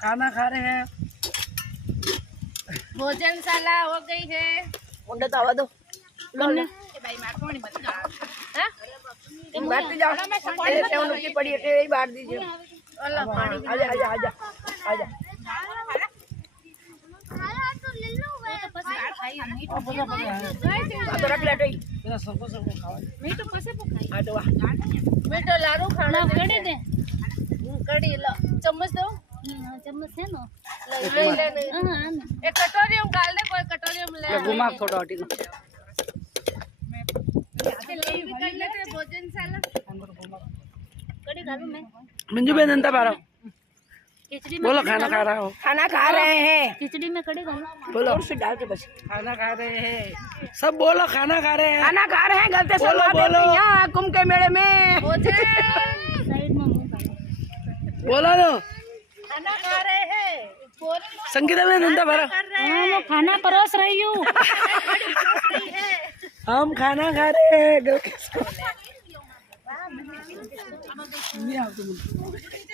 खाना खा रहे हैं। भोजनशाला हो गई है। मुंडे तो आवा दो। भाई माखोनी मत जाओ। हैं? बांटते जाओ। ये सेवन की पड़ी है, ये बांट दीजिए। अल्लाह पानी आजा आजा आजा आजा। तो रख ले टई। तेरा सबको खावा। मीठो कसे पकाई? आ तो वाह। मीठो लाडू खाना कड़ी दे। कड़ी लो चम्मच दो। चम्मच है ना ले ले ले। एक कटोरी में डाल दे, कोई कटोरी में ले। घुमा थोड़ा हटी को। कर लेते भोजनशाला। कड़ी डालूं मैं? मंजू बेन अंता बारो। खिचड़ी में बोलो खाना खा रहा हो। खाना खा रहे हैं। खिचड़ी में कड़ी डालूं? बोलो और से डाल के बस। खाना खा रहे हैं। सब बोलो खाना खा रहे हैं। खाना खा रहे हैं। गलती से बोलो बोलो। यहाँ कुंभ के मेले में। साइड में मुंह डालो। बोलो ना। खाना खा रहे हैं। संगीता में अंता बारो। हाँ वो खाना परोस रही हूँ। हम खाना खा रहे हैं।